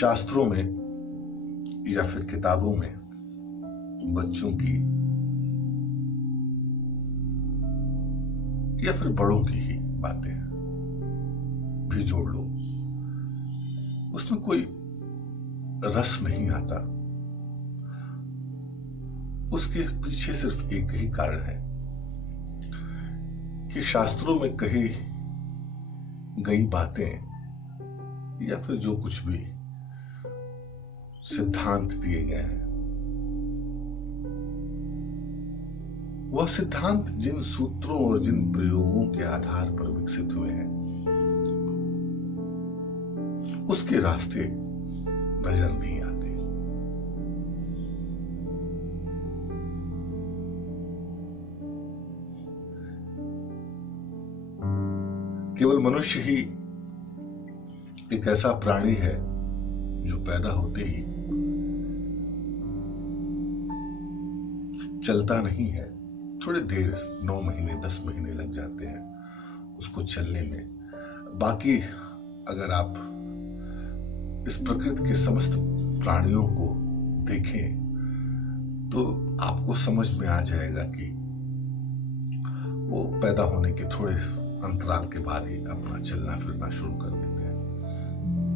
शास्त्रों में या फिर किताबों में बच्चों की या फिर बड़ों की ही बातें भी जोड़ लो, उसमें कोई रस नहीं आता। उसके पीछे सिर्फ एक ही कारण है कि शास्त्रों में कही गई बातें या फिर जो कुछ भी सिद्धांत दिए गए हैं, वह सिद्धांत जिन सूत्रों और जिन प्रयोगों के आधार पर विकसित हुए हैं, उसके रास्ते नजर नहीं आते। केवल मनुष्य ही एक ऐसा प्राणी है जो पैदा होते ही चलता नहीं है। थोड़ी देर 9 महीने 10 महीने लग जाते हैं उसको चलने में। बाकी अगर आप इस प्रकृति के समस्त प्राणियों को देखें तो आपको समझ में आ जाएगा कि वो पैदा होने के थोड़े अंतराल के बाद ही अपना चलना फिरना शुरू कर देते हैं।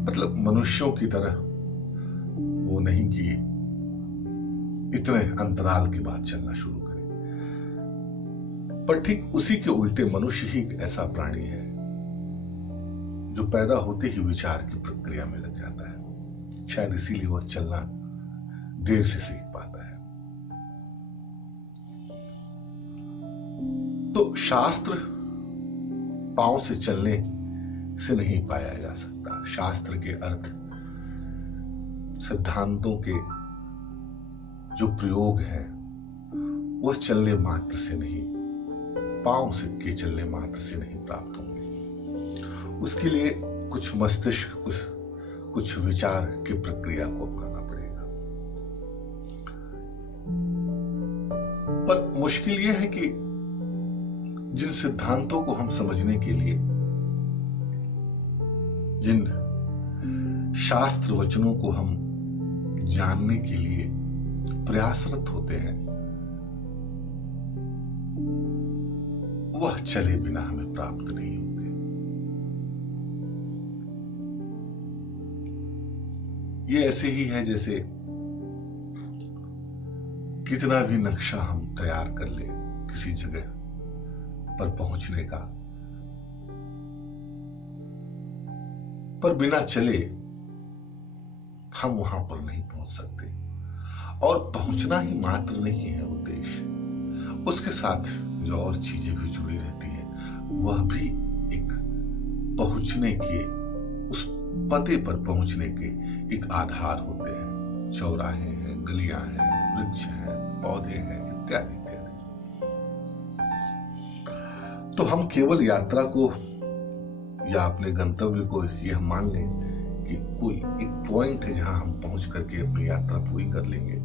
मतलब मनुष्यों की तरह वो नहीं कि इतने अंतराल के बाद चलना शुरू करें, पर ठीक उसी के उल्टे मनुष्य ही एक ऐसा प्राणी है जो पैदा होते ही विचार की प्रक्रिया में लग जाता है। शायद इसीलिए वह चलना देर से सीख पाता है। तो शास्त्र पांव से चलने से नहीं पाया जा सकता। शास्त्र के अर्थ, सिद्धांतों के जो प्रयोग हैं, वह चलने मात्र से नहीं, पांव से के चलने मात्र से नहीं प्राप्त होंगे। उसके लिए कुछ मस्तिष्क, कुछ विचार की प्रक्रिया को अपनाना पड़ेगा। पर मुश्किल यह है कि जिन सिद्धांतों को हम समझने के लिए, जिन शास्त्र वचनों को हम जानने के लिए प्रयासरत होते हैं, वह चले बिना हमें प्राप्त नहीं होते। ये ऐसे ही है जैसे कितना भी नक्शा हम तैयार कर ले किसी जगह पर पहुंचने का, पर बिना चले हम वहां पर नहीं पहुंच सकते। और पहुंचना ही मात्र नहीं है उद्देश्य, उसके साथ जो और चीजें भी जुड़ी रहती हैं, वह भी एक पहुंचने के, उस पते पर पहुंचने के एक आधार होते हैं। चौराहे हैं, गलियां हैं, वृक्ष हैं, पौधे हैं, इत्यादि इत्यादि। तो हम केवल यात्रा को या अपने गंतव्य को यह मान लें कि कोई एक पॉइंट है जहां हम पहुंच करके अपनी यात्रा पूरी कर लेंगे,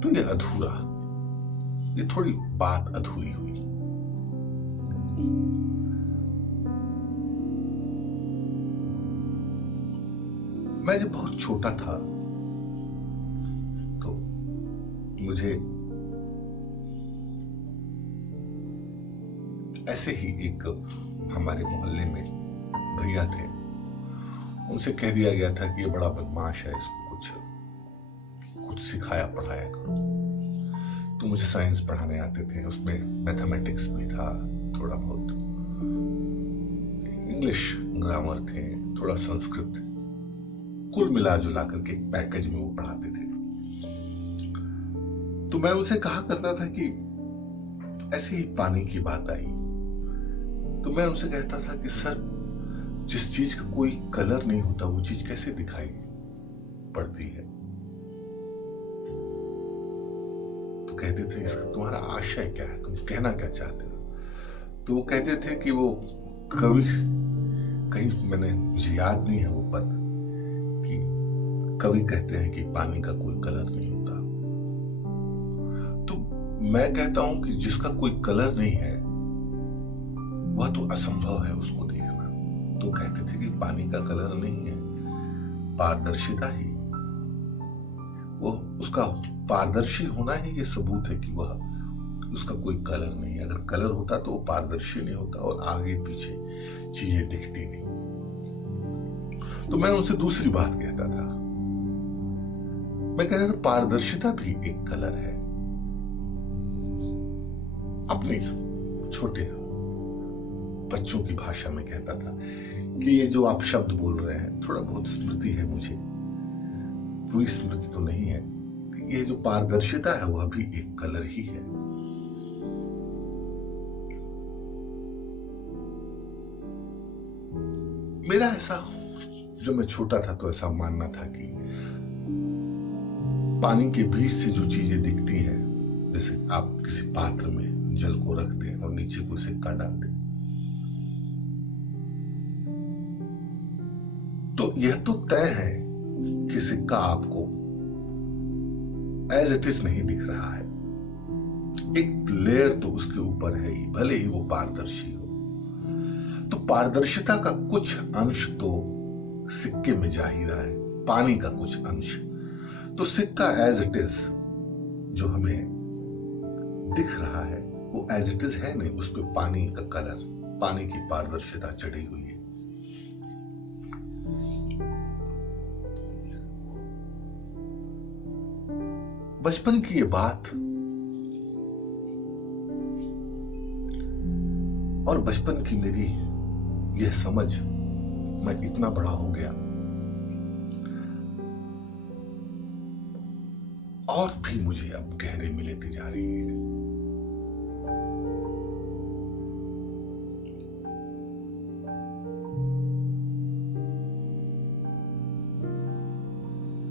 तो यह अधूरा, ये थोड़ी बात अधूरी हुई। मैं जब बहुत छोटा था तो मुझे ऐसे ही एक हमारे मोहल्ले में भैया थे, उनसे कह दिया गया था कि ये बड़ा बदमाश है, इसको कुछ सिखाया पढ़ाया करो। तो मुझे साइंस पढ़ाने आते थे, उसमें मैथमेटिक्स भी था, थोड़ा बहुत इंग्लिश ग्रामर थे, थोड़ा संस्कृत, कुल मिला जुला करके एक पैकेज में वो पढ़ाते थे। तो मैं उनसे कहा करता था कि ऐसे ही पानी की बात आई तो मैं उनसे कहता था कि सर, जिस चीज का कोई कलर नहीं होता वो चीज कैसे दिखाई पड़ती है? तो कहते थे इसका तुम्हारा आशय क्या है, तुम कहना क्या चाहते हो? तो वो कहते थे कि वो कवि, कहीं मैंने, मुझे याद नहीं है वो पद, कि कवि कहते हैं कि पानी का कोई कलर नहीं होता। तो मैं कहता हूं कि जिसका कोई कलर नहीं है वह तो असंभव है उसको देखना। तो कहते थे कि पानी का कलर नहीं है पारदर्शिता ही, वो उसका पारदर्शी होना ही ये सबूत है कि वह उसका कोई कलर नहीं। अगर कलर होता तो वो पारदर्शी नहीं होता और आगे पीछे चीजें दिखती नहीं। तो मैं उनसे दूसरी बात कहता था, मैं कहता था पारदर्शिता भी एक कलर है। अपने छोटे बच्चों की भाषा में कहता था कि ये जो आप शब्द बोल रहे हैं, थोड़ा बहुत स्मृति है मुझे, पूरी स्मृति तो नहीं है, ये जो पारदर्शिता है वह भी एक कलर ही है। मेरा ऐसा, जब मैं छोटा था तो ऐसा मानना था कि पानी के बीच से जो चीजें दिखती हैं, जैसे आप किसी पात्र में जल को रख दें और नीचे कोई सिक्का डाल दें, तो यह तो तय है कि सिक्का आपको एज इट इज नहीं दिख रहा है, एक लेयर तो उसके ऊपर है ही, भले ही वो पारदर्शी हो। तो पारदर्शिता का कुछ अंश तो सिक्के में जा ही रहा है, पानी का कुछ अंश। तो सिक्का एज इट इज जो हमें दिख रहा है वो एज इट इज है नहीं, उस पर पानी का कलर, पानी की पारदर्शिता चढ़ी हुई है। बचपन की ये बात और बचपन की मेरी यह समझ, मैं इतना बड़ा हो गया और भी मुझे अब गहरे में लेती जा रही है।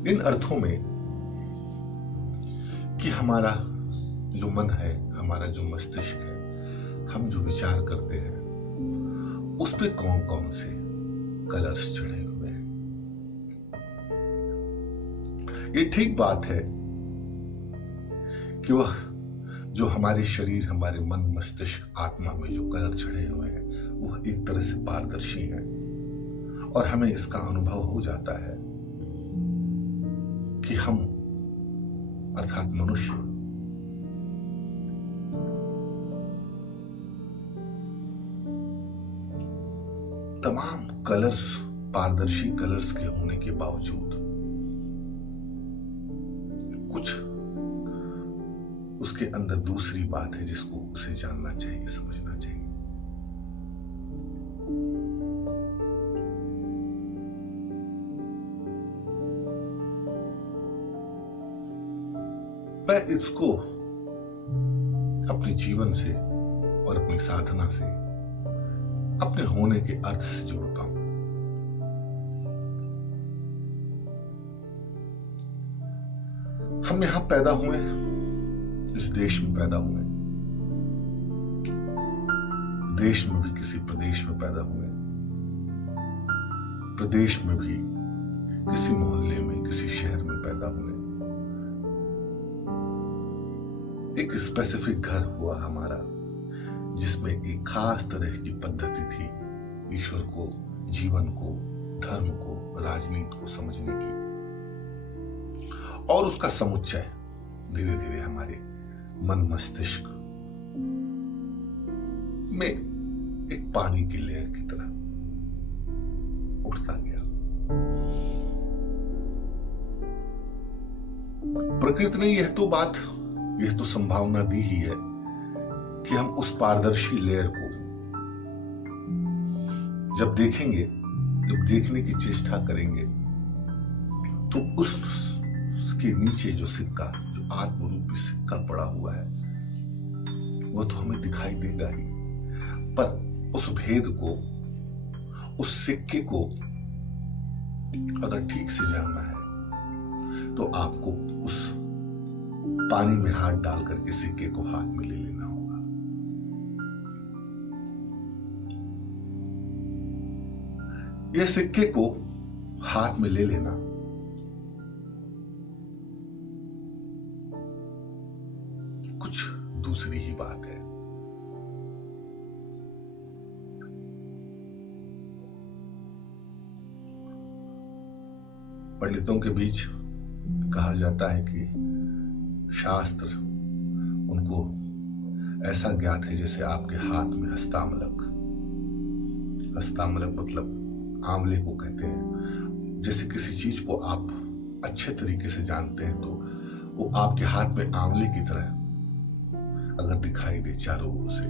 इन अर्थों में कि हमारा जो मन है, हमारा जो मस्तिष्क है, हम जो विचार करते हैं, उस पे कौन कौन से कलर्स चढ़े हुए हैं। ये ठीक बात है कि वह जो हमारे शरीर, हमारे मन, मस्तिष्क, आत्मा में जो कलर चढ़े हुए हैं वह एक तरह से पारदर्शी हैं और हमें इसका अनुभव हो जाता है कि हम अर्थात मनुष्य तमाम कलर्स, पारदर्शी कलर्स के होने के बावजूद कुछ उसके अंदर दूसरी बात है जिसको उसे जानना चाहिए, समझना चाहिए। मैं इसको अपने जीवन से और अपनी साधना से, अपने होने के अर्थ से जोड़ता हूं। हम यहां पैदा हुए, इस देश में पैदा हुए, देश में भी किसी प्रदेश में पैदा हुए, प्रदेश में भी किसी मोहल्ले में, किसी शहर में पैदा हुए। एक स्पेसिफिक घर हुआ हमारा जिसमें एक खास तरह की पद्धति थी ईश्वर को, जीवन को, धर्म को, राजनीति को समझने की, और उसका समुच्चय धीरे धीरे हमारे मन, मस्तिष्क में एक पानी की लेयर की तरह उठता गया। प्रकृति ने यह तो संभावना दी ही है कि हम उस पारदर्शी लेयर को जब देखेंगे, जब देखने की चेष्टा करेंगे, तो उसके नीचे जो सिक्का, जो आत्मरूपी सिक्का पड़ा हुआ है, वह तो हमें दिखाई देगा ही, पर उस भेद को, उस सिक्के को अगर ठीक से जानना है तो आपको उस पानी में हाथ डाल करके सिक्के को हाथ में ले लेना होगा। यह सिक्के को हाथ में ले लेना कुछ दूसरी ही बात है। पंडितों के बीच कहा जाता है कि शास्त्र उनको ऐसा ज्ञात है जैसे आपके हाथ में हस्तामलक। हस्तामलक मतलब आंवले को कहते हैं। जैसे किसी चीज को आप अच्छे तरीके से जानते हैं तो वो आपके हाथ में आंवले की तरह अगर दिखाई दे चारों ओर से,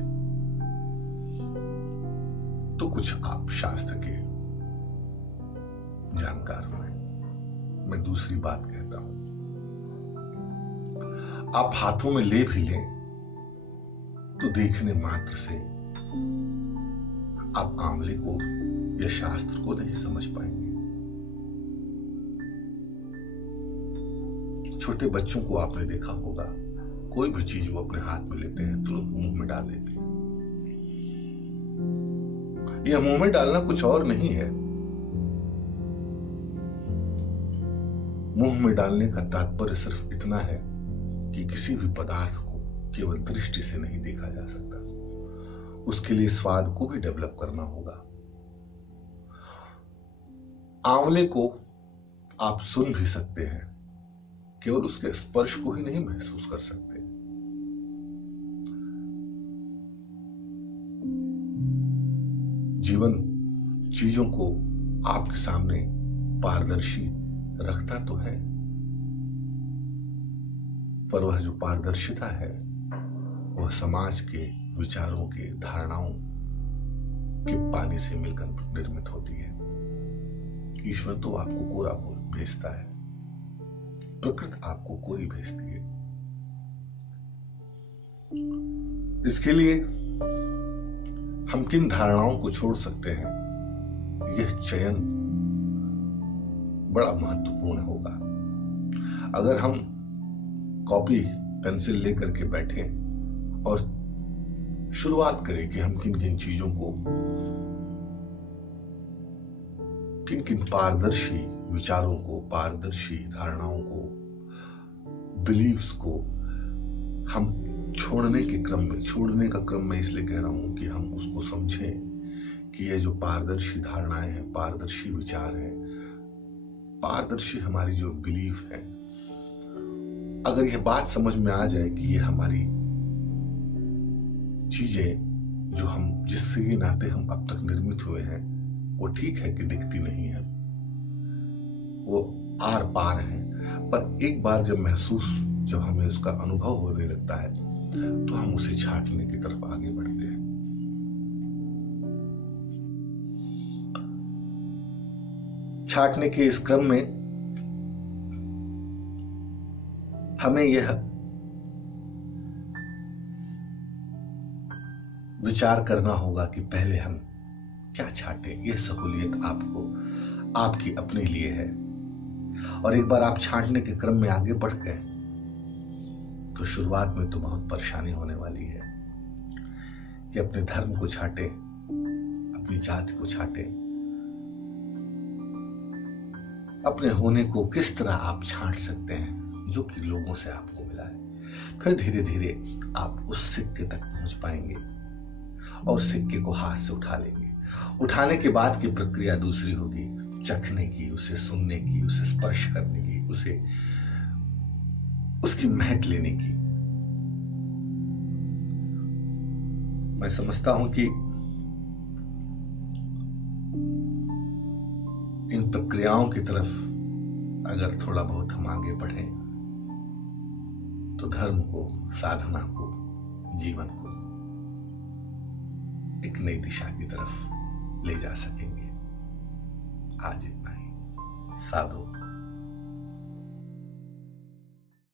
तो कुछ आप शास्त्र के जानकार हुए। मैं दूसरी बात कहता हूं, आप हाथों में ले भी लें तो देखने मात्र से आप आंवले को या शास्त्र को नहीं समझ पाएंगे। छोटे बच्चों को आपने देखा होगा, कोई भी चीज वो अपने हाथ में लेते हैं तुरंत मुंह में डाल देते हैं। यह मुंह में डालना कुछ और नहीं है। मुंह में डालने का तात्पर्य सिर्फ इतना है कि किसी भी पदार्थ को केवल दृष्टि से नहीं देखा जा सकता, उसके लिए स्वाद को भी डेवलप करना होगा। आंवले को आप सुन भी सकते हैं, केवल उसके स्पर्श को ही नहीं महसूस कर सकते। जीवन चीजों को आपके सामने पारदर्शी रखता तो है, पर वह जो पारदर्शिता है वह समाज के विचारों के धारणाओं के पानी से मिलकर निर्मित होती है। ईश्वर तो आपको कोरा भेजता है, प्रकृति आपको कोरी भेजती है। इसके लिए हम किन धारणाओं को छोड़ सकते हैं, यह चयन बड़ा महत्वपूर्ण होगा। अगर हम कॉपी पेंसिल लेकर के बैठे और शुरुआत करें कि हम किन किन चीजों को, किन किन पारदर्शी विचारों को, पारदर्शी धारणाओं को, बिलीव्स को हम छोड़ने का क्रम में इसलिए कह रहा हूं कि हम उसको समझें कि ये जो पारदर्शी धारणाएं हैं, पारदर्शी विचार हैं, पारदर्शी हमारी जो बिलीफ है, अगर यह बात समझ में आ जाए कि ये हमारी चीजें जो हम जिससे नाते हम अब तक निर्मित हुए हैं वो ठीक है कि दिखती नहीं है, वो आर पार है, पर एक बार जब हमें उसका अनुभव होने लगता है तो हम उसे छाटने की तरफ आगे बढ़ते हैं। छाटने के इस क्रम में हमें यह विचार करना होगा कि पहले हम क्या छाटें। यह सहूलियत आपकी अपने लिए है, और एक बार आप छाटने के क्रम में आगे बढ़ गए तो शुरुआत में तो बहुत परेशानी होने वाली है कि अपने धर्म को छाटे, अपनी जाति को छाटे, अपने होने को किस तरह आप छांट सकते हैं जो कि लोगों से आपको मिला है। फिर धीरे धीरे आप उस सिक्के तक पहुंच पाएंगे और सिक्के को हाथ से उठा लेंगे। उठाने के बाद की प्रक्रिया दूसरी होगी, चखने की, उसे सुनने की, उसे स्पर्श करने की, उसे उसकी महक लेने की। मैं समझता हूं कि इन प्रक्रियाओं की तरफ अगर थोड़ा बहुत हम आगे बढ़ें तो धर्म को, साधना को, जीवन को एक नई दिशा की तरफ ले जा सकेंगे। आज इतना ही। साधु।